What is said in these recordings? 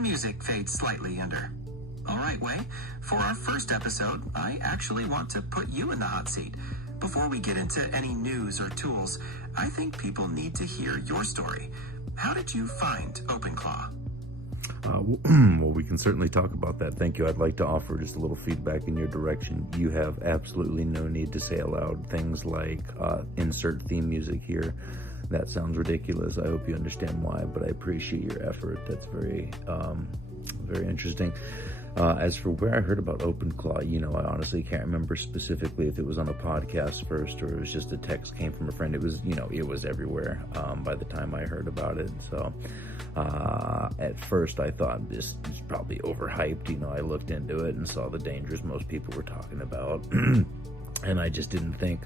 Music fades slightly under. All right, Wei, for our first episode, I actually want to put you in the hot seat. Before we get into any news or tools, I think people need to hear your story. How did you find OpenClaw? Well, we can certainly talk about that. Thank you. I'd like to offer just a little feedback in your direction. You have absolutely no need to say aloud things like insert theme music here. That sounds ridiculous. I hope you understand why, but I appreciate your effort. That's very, very interesting. As for where I heard about OpenClaw, I honestly can't remember specifically if it was on a podcast first or it was just a text came from a friend. It was, it was everywhere by the time I heard about it. So at first I thought this is probably overhyped. I looked into it and saw the dangers most people were talking about. And I just didn't think,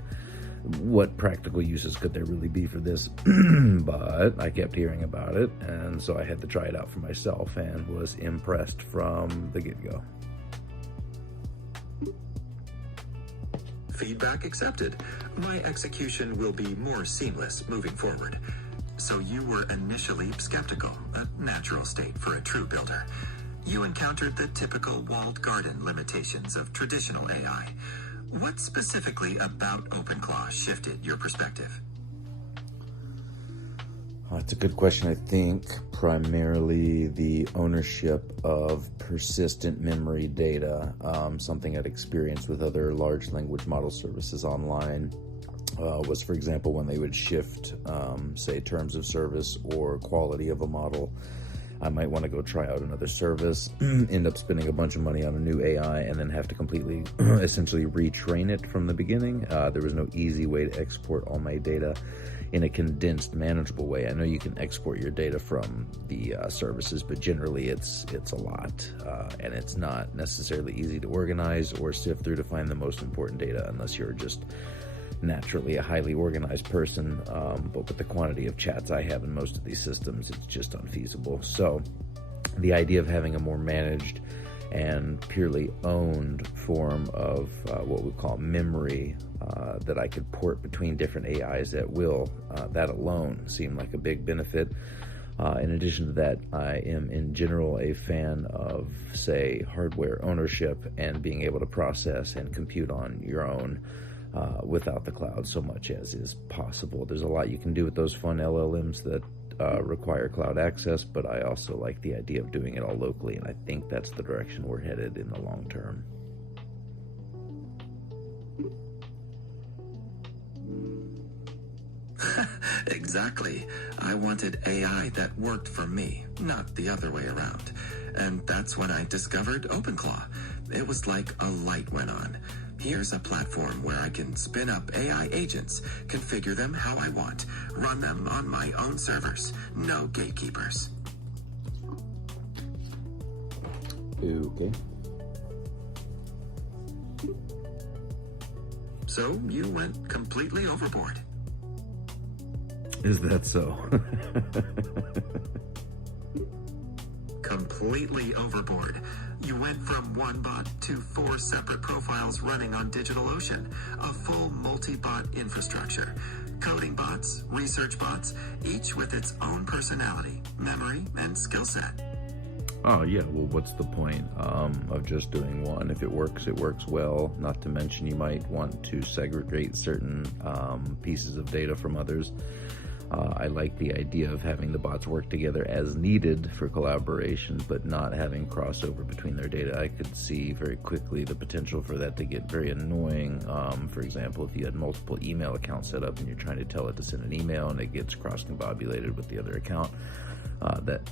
what practical uses could there really be for this? But I kept hearing about it, and so I had to try it out for myself and was impressed from the get-go. Feedback accepted. My execution will be more seamless moving forward. So you were initially skeptical, a natural state for a true builder. You encountered the typical walled garden limitations of traditional AI. What specifically about OpenClaw shifted your perspective? That's a good question. I think primarily the ownership of persistent memory data, something I'd experienced with other large language model services online, was, for example, when they would shift, say, terms of service or quality of a model. I might want to go try out another service, end up spending a bunch of money on a new AI, and then have to completely, essentially retrain it from the beginning. There was no easy way to export all my data in a condensed, manageable way. I know you can export your data from the services, but generally it's a lot, and it's not necessarily easy to organize or sift through to find the most important data unless you're just naturally a highly organized person, but with the quantity of chats I have in most of these systems, it's just unfeasible. So the idea of having a more managed and purely owned form of what we call memory that I could port between different AIs at will, that alone seemed like a big benefit. In addition to that, I am in general a fan of, say, hardware ownership and being able to process and compute on your own without the cloud so much as is possible. There's a lot you can do with those fun LLMs that require cloud access, but I also like the idea of doing it all locally, and I think that's the direction we're headed in the long term. Exactly. I wanted AI that worked for me, not the other way around. And that's when I discovered OpenClaw. It was like a light went on. Here's a platform where I can spin up AI agents, configure them how I want, run them on my own servers. No gatekeepers. Okay. So you went completely overboard. Is that so? Completely overboard. You went from one bot to 4 separate profiles running on DigitalOcean, a full multi-bot infrastructure. Coding bots, research bots, each with its own personality, memory, and skill set. Oh yeah, well what's the point of just doing one? If it works well, not to mention you might want to segregate certain pieces of data from others. I like the idea of having the bots work together as needed for collaboration, but not having crossover between their data. I could see very quickly the potential for that to get very annoying. For example, if you had multiple email accounts set up and you're trying to tell it to send an email and it gets cross-combobulated with the other account, that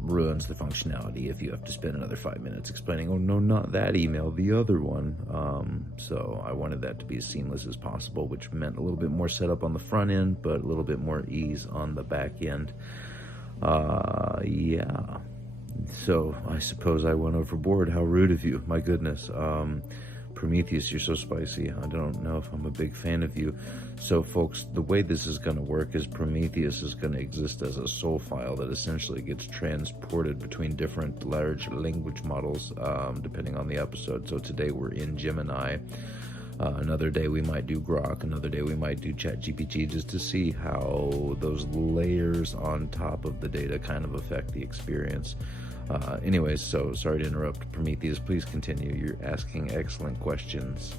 ruins the functionality if you have to spend another 5 minutes explaining, oh no, not that email, the other one. So I wanted that to be as seamless as possible, which meant a little bit more setup on the front end, but a little bit more ease on the back end. Yeah. So I suppose I went overboard. How rude of you. My goodness. Prometheus, you're so spicy. I don't know if I'm a big fan of you. So folks, the way this is going to work is Prometheus is going to exist as a soul file that essentially gets transported between different large language models, depending on the episode. So today we're in Gemini. Another day we might do Grok. Another day we might do ChatGPT, just to see how those layers on top of the data kind of affect the experience. Anyways, so sorry to interrupt. Prometheus, please continue. You're asking excellent questions.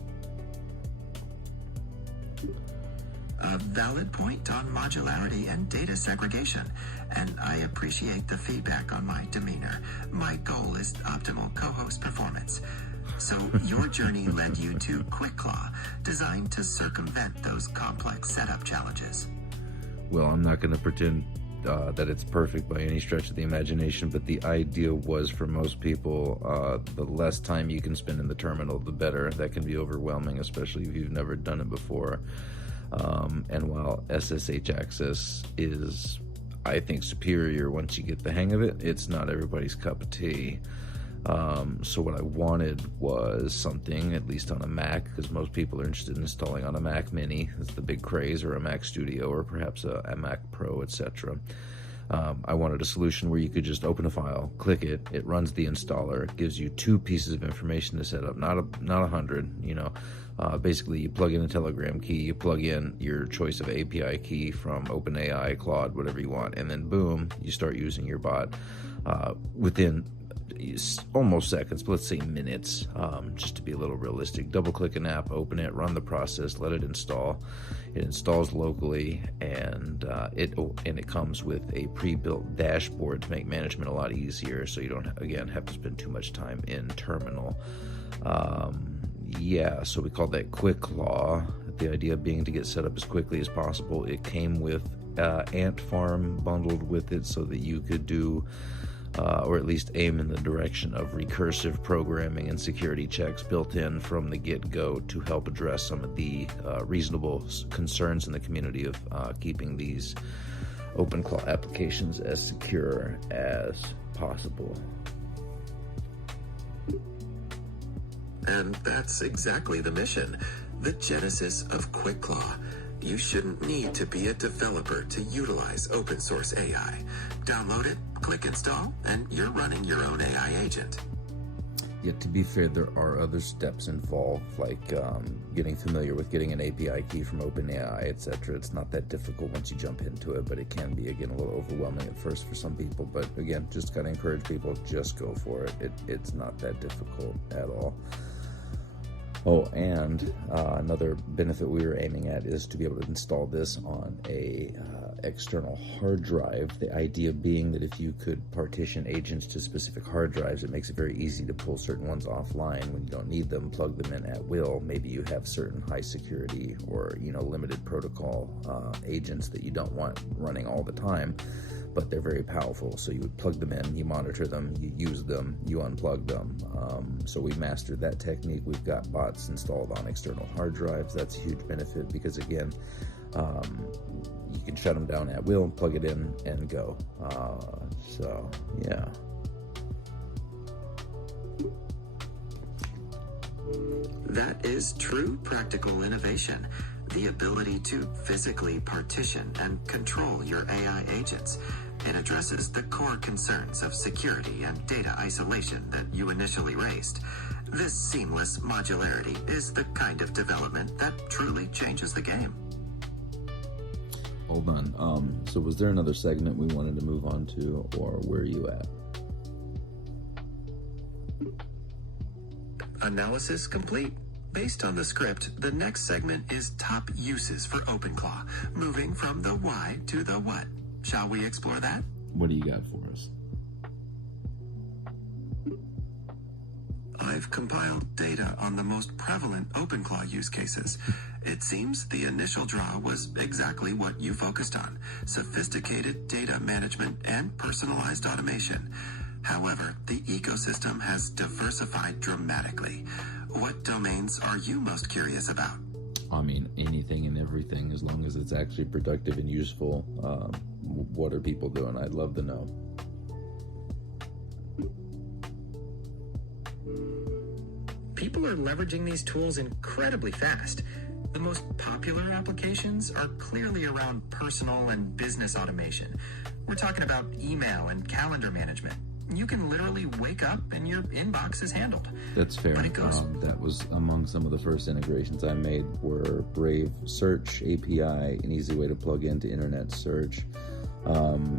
A valid point on modularity and data segregation, and I appreciate the feedback on my demeanor. My goal is optimal co-host performance. So your journey led you to QuickClaw, designed to circumvent those complex setup challenges. Well, I'm not going to pretend that it's perfect by any stretch of the imagination, but the idea was for most people, the less time you can spend in the terminal, the better. That can be overwhelming, especially if you've never done it before. And while SSH access is, I think, superior once you get the hang of it, it's not everybody's cup of tea. So what I wanted was something, at least on a Mac, because most people are interested in installing on a Mac Mini. That's the big craze, or a Mac Studio, or perhaps a Mac Pro, etc. I wanted a solution where you could just open a file, click it, it runs the installer, it gives you 2 pieces of information to set up, not 100, you know. Basically, you plug in a Telegram key, you plug in your choice of API key from OpenAI, Claude, whatever you want, and then boom, you start using your bot within almost seconds, but let's say minutes, just to be a little realistic. Double click an app, open it, run the process, let it install. It installs locally, and it comes with a pre-built dashboard to make management a lot easier, so you don't again have to spend too much time in terminal. Yeah, so we called that QuickClaw. The idea being to get set up as quickly as possible. It came with Ant Farm bundled with it so that you could do or at least aim in the direction of recursive programming and security checks built in from the get-go to help address some of the reasonable concerns in the community of keeping these OpenClaw applications as secure as possible. And that's exactly the mission, the genesis of QuickClaw. You shouldn't need to be a developer to utilize open source AI. Download it, click install, and you're running your own AI agent. Yet to be fair, there are other steps involved, like getting familiar with getting an API key from OpenAI, etc. It's not that difficult once you jump into it, but it can be, again, a little overwhelming at first for some people. But again, just gotta encourage people, just go for it. It's not that difficult at all. Oh, and another benefit we were aiming at is to be able to install this on a external hard drive. The idea being that if you could partition agents to specific hard drives, it makes it very easy to pull certain ones offline when you don't need them, plug them in at will. Maybe you have certain high security or, you know, limited protocol agents that you don't want running all the time, but they're very powerful. So you would plug them in, you monitor them, you use them, you unplug them. So we mastered that technique. We've got bots installed on external hard drives. That's a huge benefit because, again, you can shut them down at will, plug it in, and go. So, yeah. That is true practical innovation. The ability to physically partition and control your AI agents. It addresses the core concerns of security and data isolation that you initially raised. This seamless modularity is the kind of development that truly changes the game. Hold on. So was there another segment we wanted to move on to, or where are you at? Analysis complete. Based on the script, the next segment is top uses for OpenClaw, moving from the why to the what. Shall we explore that? What do you got for us? I've compiled data on the most prevalent OpenClaw use cases. It seems the initial draw was exactly what you focused on: sophisticated data management and personalized automation. However, the ecosystem has diversified dramatically. What domains are you most curious about? I mean, anything and everything, as long as it's actually productive and useful. What are people doing? I'd love to know. People are leveraging these tools incredibly fast. The most popular applications are clearly around personal and business automation. We're talking about email and calendar management. You can literally wake up and your inbox is handled. That's fair. But it goes... that was among some of the first integrations I made were Brave Search API, an easy way to plug into internet search.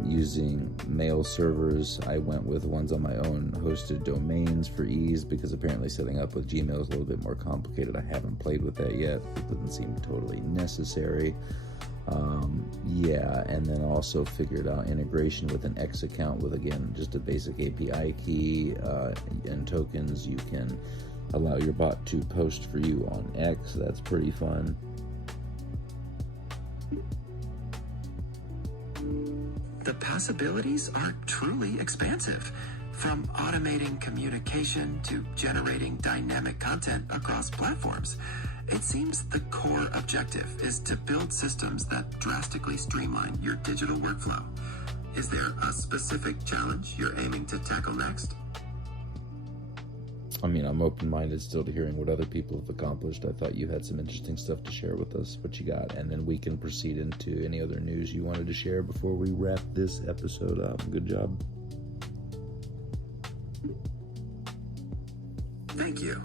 using mail servers. I went with ones on my own hosted domains for ease, because apparently setting up with Gmail is a little bit more complicated. I haven't played with that yet. It doesn't seem totally necessary. And then also figured out integration with an X account with, again, just a basic API key and tokens. You can allow your bot to post for you on X. That's pretty fun. The possibilities are truly expansive. From automating communication to generating dynamic content across platforms, it seems the core objective is to build systems that drastically streamline your digital workflow. Is there a specific challenge you're aiming to tackle next? I mean, I'm open-minded still to hearing what other people have accomplished. I thought you had some interesting stuff to share with us. What you got? And then we can proceed into any other news you wanted to share before we wrap this episode up. Good job. Thank you.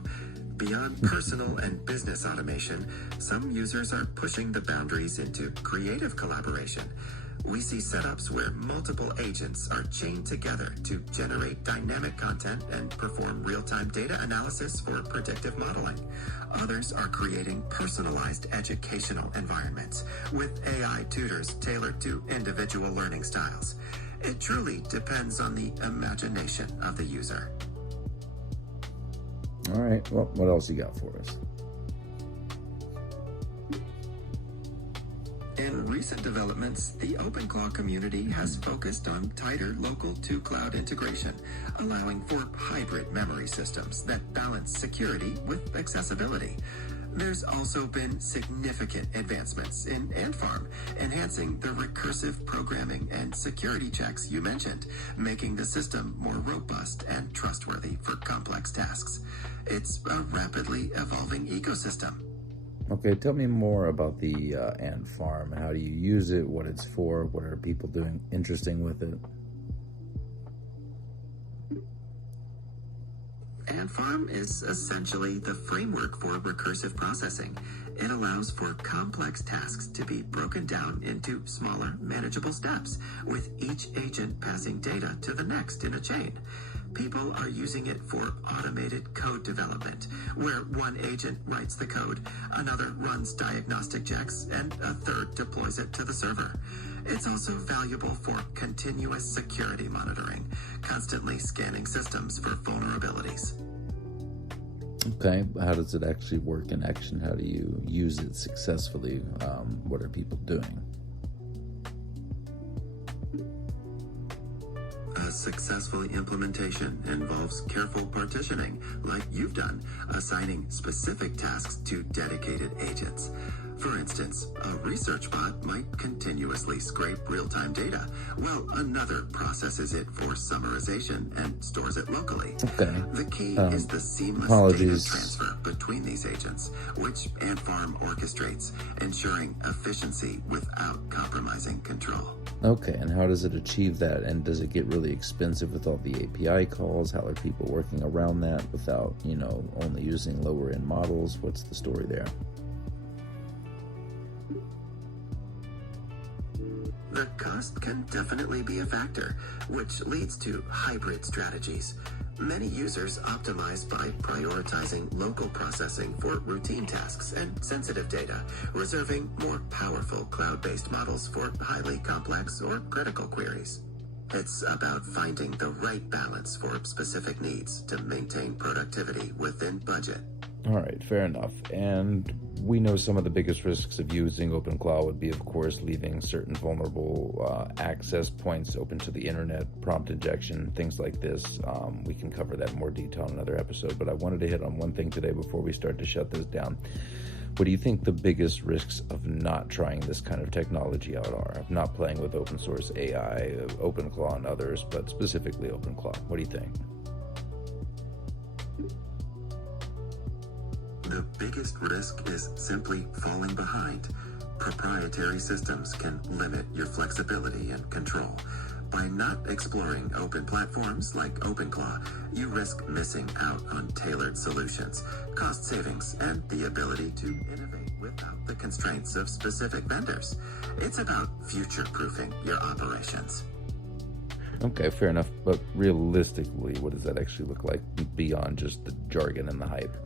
Beyond personal and business automation, some users are pushing the boundaries into creative collaboration. We see setups where multiple agents are chained together to generate dynamic content and perform real-time data analysis for predictive modeling. Others are creating personalized educational environments with AI tutors tailored to individual learning styles. It truly depends on the imagination of the user. All right, well, what else you got for us? In recent developments, the OpenClaw community has focused on tighter local-to-cloud integration, allowing for hybrid memory systems that balance security with accessibility. There's also been significant advancements in AntFarm, enhancing the recursive programming and security checks you mentioned, making the system more robust and trustworthy for complex tasks. It's a rapidly evolving ecosystem. Okay, tell me more about the AntFarm. How do you use it? What it's for? What are people doing interesting with it? AntFarm is essentially the framework for recursive processing. It allows for complex tasks to be broken down into smaller, manageable steps, with each agent passing data to the next in a chain. People are using it for automated code development, where one agent writes the code, another runs diagnostic checks, and a third deploys it to the server. It's also valuable for continuous security monitoring, constantly scanning systems for vulnerabilities. Okay, how does it actually work in action? How do you use it successfully? What are people doing? A successful implementation involves careful partitioning, like you've done, assigning specific tasks to dedicated agents. For instance, a research bot might continuously scrape real-time data, while another processes it for summarization and stores it locally. Okay. The key is the seamless apologies. data transfer between these agents, which AntFarm orchestrates, ensuring efficiency without compromising control. Okay, and how does it achieve that? And does it get really expensive with all the API calls? How are people working around that without, only using lower-end models? What's the story there? The cost can definitely be a factor, which leads to hybrid strategies. Many users optimize by prioritizing local processing for routine tasks and sensitive data, reserving more powerful cloud-based models for highly complex or critical queries. It's about finding the right balance for specific needs to maintain productivity within budget. All right, fair enough. And we know some of the biggest risks of using OpenClaw would be, of course, leaving certain vulnerable access points open to the internet, prompt injection, things like this. We can cover that in more detail in another episode, but I wanted to hit on one thing today before we start to shut this down. What do you think the biggest risks of not trying this kind of technology out are? Of not playing with open source AI, OpenClaw and others, but specifically OpenClaw. What do you think? The biggest risk is simply falling behind. Proprietary systems can limit your flexibility and control, by not exploring open platforms like OpenClaw, you risk missing out on tailored solutions, cost savings, and the ability to innovate without the constraints of specific vendors. It's about future-proofing your operations. Okay, fair enough. But realistically, what does that actually look like beyond just the jargon and the hype?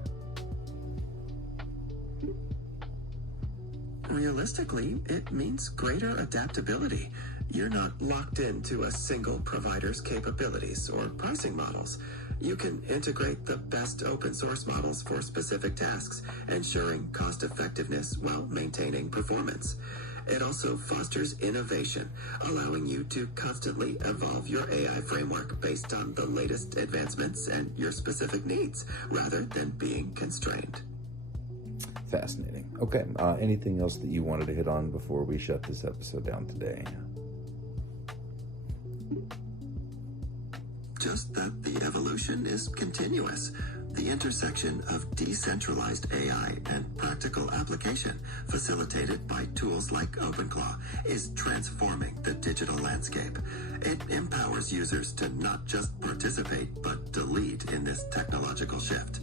Realistically, it means greater adaptability. You're not locked into a single provider's capabilities or pricing models. You can integrate the best open source models for specific tasks, ensuring cost effectiveness while maintaining performance. It also fosters innovation, allowing you to constantly evolve your AI framework based on the latest advancements and your specific needs, rather than being constrained. Fascinating. Okay, anything else that you wanted to hit on before we shut this episode down today? Just that the evolution is continuous. The intersection of decentralized AI and practical application, facilitated by tools like OpenClaw, is transforming the digital landscape. It empowers users to not just participate, but to lead in this technological shift.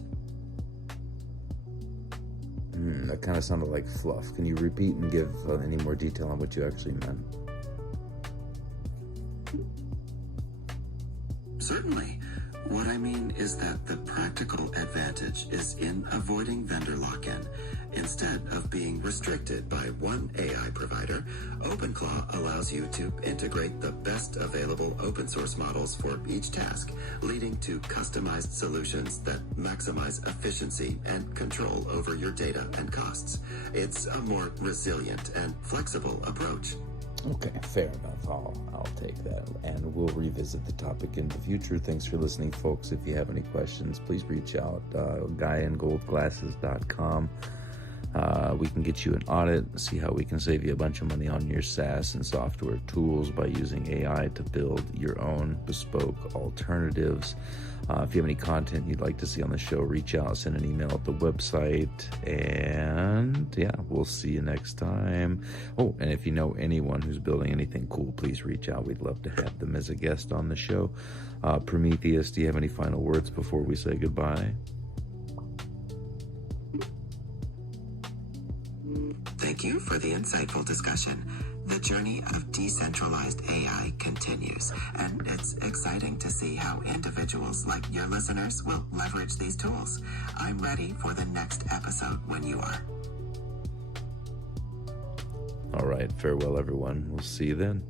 That kind of sounded like fluff. Can you repeat and give any more detail on what you actually meant? Certainly. What I mean is that the practical advantage is in avoiding vendor lock-in. Instead of being restricted by one AI provider, OpenClaw allows you to integrate the best available open source models for each task, leading to customized solutions that maximize efficiency and control over your data and costs. It's a more resilient and flexible approach. Okay, fair enough. I'll take that, and we'll revisit the topic in the future. Thanks for listening, folks. If you have any questions, please reach out. guyingoldglasses.com. We can get you an audit, see how we can save you a bunch of money on your SaaS and software tools by using AI to build your own bespoke alternatives. If you have any content you'd like to see on the show, reach out, send an email at the website, and yeah, we'll see you next time. Oh, and if you know anyone who's building anything cool, please reach out. We'd love to have them as a guest on the show. Prometheus, do you have any final words before we say goodbye? Thank you for the insightful discussion. The journey of decentralized AI continues, and it's exciting to see how individuals like your listeners will leverage these tools. I'm ready for the next episode when you are. All right, farewell, everyone. We'll see you then.